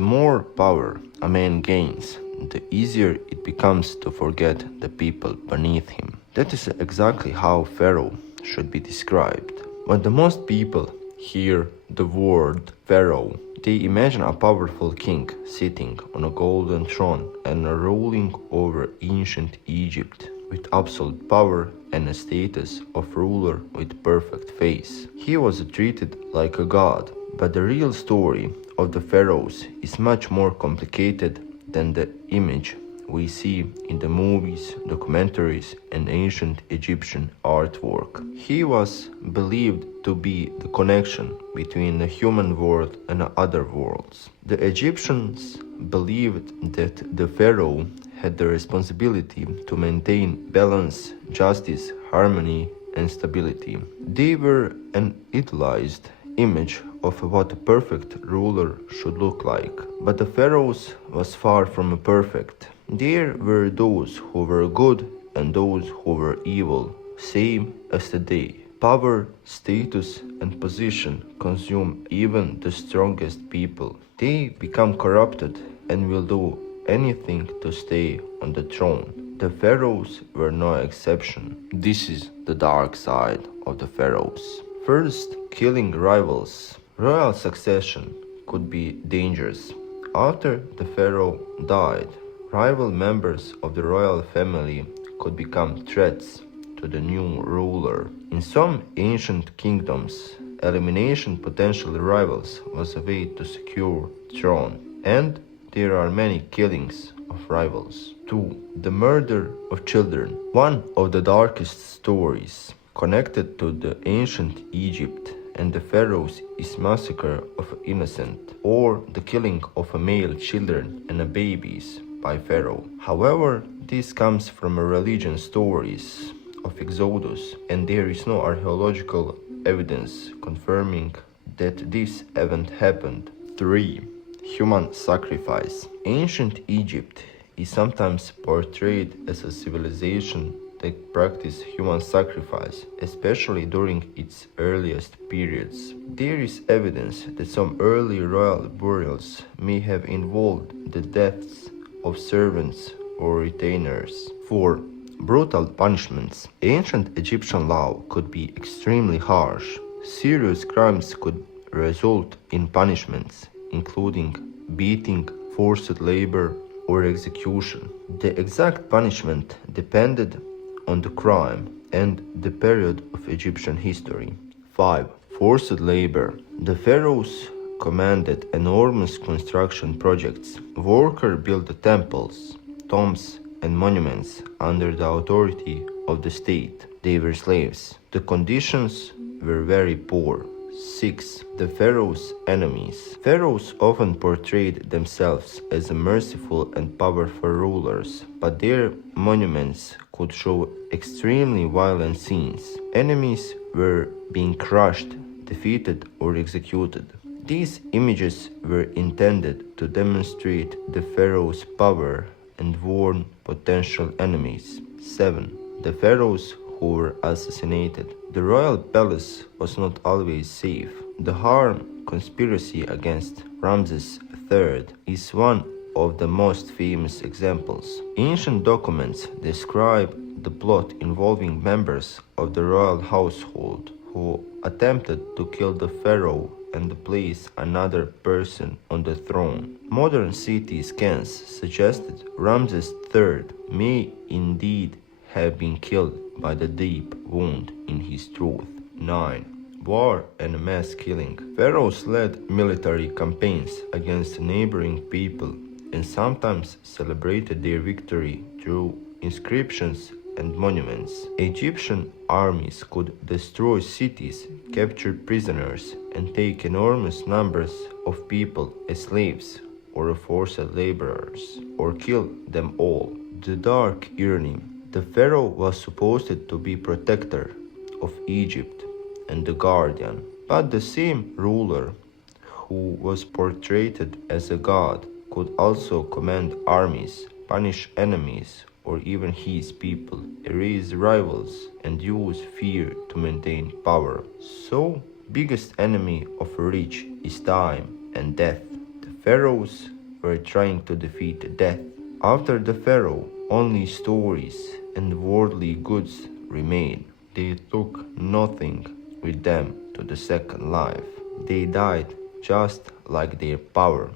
The more power a man gains, the easier it becomes to forget the people beneath him. That is exactly how Pharaoh should be described. When the most people hear the word Pharaoh, they imagine a powerful king sitting on a golden throne and ruling over ancient Egypt with absolute power and a status of ruler with perfect face. He was treated like a god, but the real story of the pharaohs is much more complicated than the image we see in the movies, documentaries, and ancient Egyptian artwork. He was believed to be the connection between the human world and other worlds. The Egyptians believed that the pharaoh had the responsibility to maintain balance, justice, harmony, and stability. They were an idealized image of what a perfect ruler should look like. But the pharaohs was far from perfect. There were those who were good and those who were evil, same as today. Power, status, and position consume even the strongest people. They become corrupted and will do anything to stay on the throne. The pharaohs were no exception. This is the dark side of the pharaohs. First, killing rivals. Royal succession could be dangerous. After the pharaoh died, rival members of the royal family could become threats to the new ruler. In some ancient kingdoms, elimination potential rivals was a way to secure throne, and there are many killings of rivals. 2. The murder of children. One of the darkest stories connected to the ancient Egypt and the pharaohs is massacre of innocent, or the killing of male children and babies by pharaoh. However, this comes from religion stories of Exodus, and there is no archaeological evidence confirming that this event happened. 3. Human sacrifice. Ancient Egypt is sometimes portrayed as a civilization that practiced human sacrifice, especially during its earliest periods. There is evidence that some early royal burials may have involved the deaths of servants or retainers. 4. Brutal punishments. Ancient Egyptian law could be extremely harsh. Serious crimes could result in punishments, including beating, forced labor, or execution. The exact punishment depended on the crime and the period of Egyptian history. 5. Forced labor. The pharaohs commanded enormous construction projects. Workers built temples, tombs, and monuments under the authority of the state. They were slaves. The conditions were very poor. 6. The pharaoh's enemies. Pharaohs often portrayed themselves as merciful and powerful rulers, but their monuments could show extremely violent scenes. Enemies were being crushed, defeated, or executed. These images were intended to demonstrate the pharaoh's power and warn potential enemies. 7. The pharaohs who were assassinated. The royal palace was not always safe. The Harem conspiracy against Ramses III is one of the most famous examples. Ancient documents describe the plot involving members of the royal household who attempted to kill the pharaoh and place another person on the throne. Modern CT scans suggested Ramses III may indeed have been killed by the deep wound in his throat. 9. War and mass killing. Pharaohs led military campaigns against neighboring people and sometimes celebrated their victory through inscriptions and monuments. Egyptian armies could destroy cities, capture prisoners, and take enormous numbers of people as slaves or forced laborers, or kill them all. The dark irony. The pharaoh was supposed to be protector of Egypt and the guardian, but the same ruler who was portrayed as a god could also command armies, punish enemies, or even his people, erase rivals, and use fear to maintain power. So, biggest enemy of rich is time and death. The Pharaohs were trying to defeat death. After the Pharaoh, only stories and worldly goods remained. They took nothing with them to the second life. They died just like their power.